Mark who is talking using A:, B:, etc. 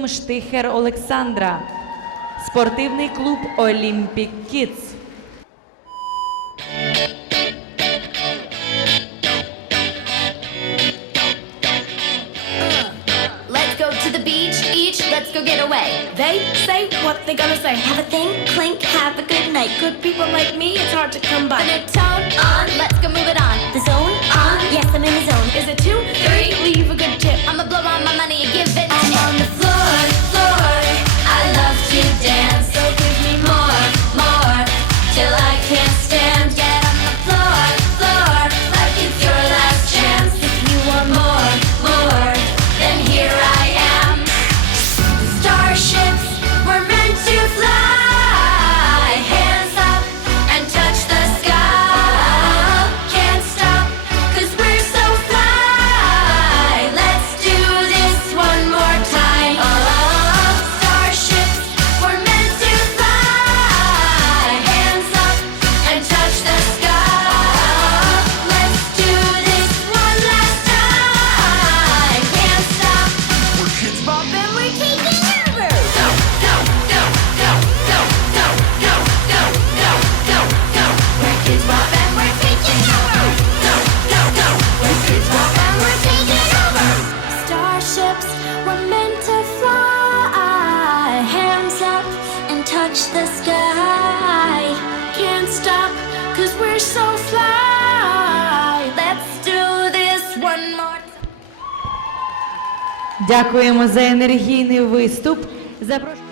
A: Сергієм Штихер Олександра, спортивний клуб Олімпік Кітс.
B: Uh, let's go get away.
C: They say what they gonna say. Have a thing, clink, have a good night. Good people like me, it's hard to come by.
B: Put tone on, let's go move it on.
C: touch the sky. Can't stop, cause we're so fly.
B: Let's do this one more time.
A: Дякуємо за енергійний виступ. Запрошую.